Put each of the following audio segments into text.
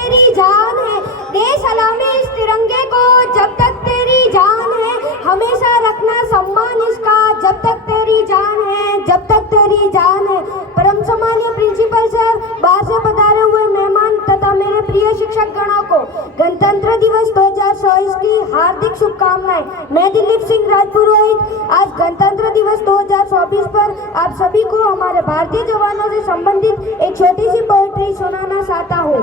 तेरी जान है। दे सलामी इस तिरंगे को जब तक तेरी जान है। हमेशा रखना सम्मान इसका जब तक तेरी जान है, जब तक तेरी जान है। परम सम्मानीय प्रिंसिपल सर, बाहर से पधारे हुए मेहमान तथा मेरे प्रिय शिक्षक गणों को गणतंत्र दिवस 2024 की हार्दिक शुभकामनाएं। मैं दिलीप सिंह राजपुरोहित आज गणतंत्र दिवस 2024 पर आप सभी को हमारे भारतीय जवानों से संबंधित एक छोटी सी पोएट्री सुनाना चाहता हूँ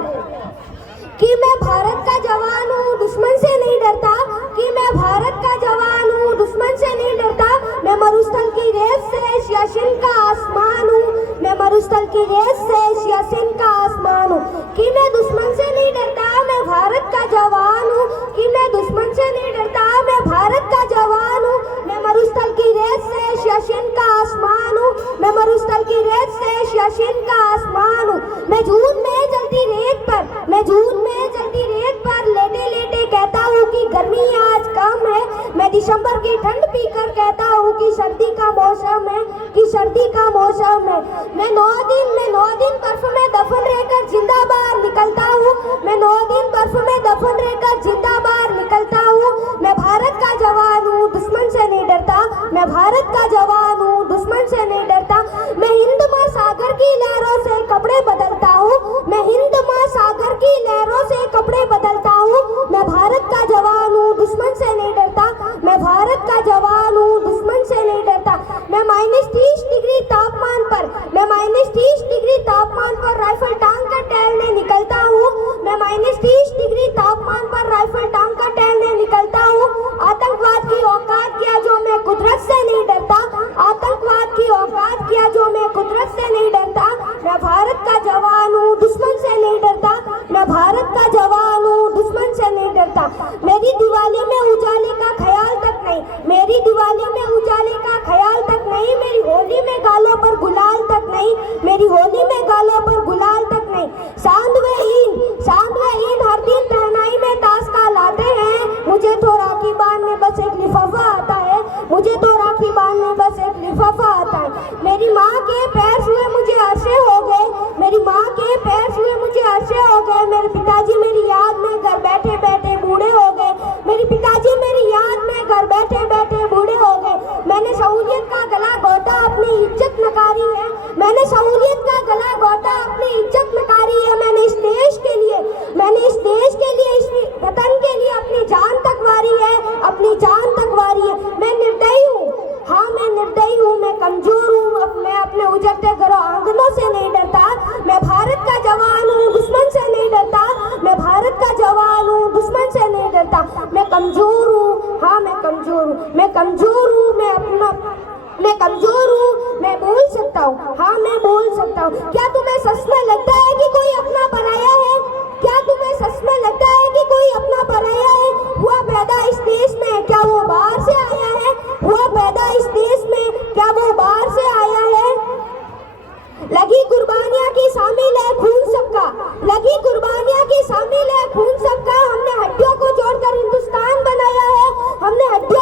कि मैं भारत का जवान हूँ, दुश्मन से नहीं डरता। कि मैं भारत का जवान हूँ, दुश्मन से नहीं डरता। मैं मरुस्थल की रेत से सियाचिन का आसमान हूँ। मैं मरुस्थल की रेत से सियाचिन का आसमान हूँ। कि मैं दुश्मन से नहीं डरता, मैं भारत का जवान हूँ। कि मैं दुश्मन से नहीं डरता, मैं भारत का जवान हूँ। मैं मरुस्थल की रेत से सियाचिन का आसमान हूँ। मैं मरुस्थल की रेत से सियाचिन का आसमान हूँ। मैं जून में जलती रेत पर, मैं जून में जलती रेत पर लेटे लेटे कहता हूँ कि गर्मी आज कम है। मैं दिसंबर की ठंड पीकर कहता हूँ कि सर्दी का मौसम है, कि सर्दी का मौसम है। मैं 9 दिन बर्फ में दफन रहकर जिंदा बाहर निकलता हूँ। मैं 9 दिन बर्फ में दफन रहकर जिंदा बाहर निकलता हूँ। मैं भारत का जवान हूँ, दुश्मन से नहीं डरता। मैं भारत का जवान हूँ, दुश्मन से नहीं डरता। मैं हिंद महासागर की लहरों से कपड़े बदलता हूँ। मैं हिंद महासागर की लहरों से कपड़े बदलता हूँ। मैं भारत का जवान हूँ, दुश्मन से नहीं डरता। मैं भारत का जवान हूँ, दुश्मन से नहीं डरता। मैं -30 डिग्री तापमान पर, मैं -30 डिग्री तापमान पर राइफल टांग कर टहलने निकलता हूँ। मैं -30 डिग्री तापमान पर राइफल टांग कर टहलने निकलता हूँ। आतंकवाद की औकात किया जो मैं कुदरत से नहीं डरता। आतंकवाद की औकात किया जो मैं कुदरत से नहीं डरता। मैं भारत का जवान हूँ, दुश्मन से नहीं डरता। मैं भारत का जवान हूँ, दुश्मन से नहीं डरता। मेरी दिवाली में उजाले का ख्याल तक नहीं, मेरी दिवाली में उजाले का ख्याल तक नहीं। मेरी होली में गालों पर गुलाल तक नहीं, मेरी होली में गालों पर गुलाल तक नहीं। चांद व ईद हर दिन तहनाई में ताश का लाते हैं। मुझे तो राखी बांधने बस एक लिफाफा आता है। मुझे तो राखी बांधने बस एक लिफाफा आता है। मेरी माँ के पैर छुए मुझे अरसे हो गए। मेरी माँ के पैर छुए मुझे अरसे हो गए। मेरे पिताजी मेरी याद में घर बैठे बैठे बूढ़े हो गए। मेरे पिताजी मेरी याद में घर बैठे बैठे बूढ़े हो गए। मैंने सहूलियत का गला घोटा, अपनी इज्जत नकारी है। मैंने सहूलियत का गला घोटा, अपनी इज्जत नकारी है। मैंने इस देश के लिए, इस वतन के लिए अपनी जान तक वारी है, अपनी जान तक वारी है। मैं निर्दयी हूँ, हाँ मैं निर्दयी हूँ। मैं कमजोर हूँ, मैं अपने उजड़ते घरों आंगनों से नहीं डरता। मैं भारत का जवान हूँ, दुश्मन से नहीं डरता। मैं भारत का जवान हूँ, दुश्मन से नहीं डरता। मैं कमजोर हूँ, हाँ मैं कमजोर हूँ। मैं कमजोर हूँ, मैं कमजोर हूँ। मैं बोल सकता हूँ, हाँ मैं बोल सकता हूँ। क्या तुम्हें सच में लगता है कि कोई अपना पराया है? क्या तुम्हें सच में लगता है कि कोई अपना पराया है? हुआ पैदा इस देश में, क्या वो बाहर से आया है? हुआ पैदा इस देश में, क्या वो बाहर से आया है? लगी कुर्बानियां की शामिल है खून सबका, लगी कुर्बानियां की शामिल है खून सबका। हमने हड्डियों को जोड़कर हिंदुस्तान बनाया है, हमने हड्डियों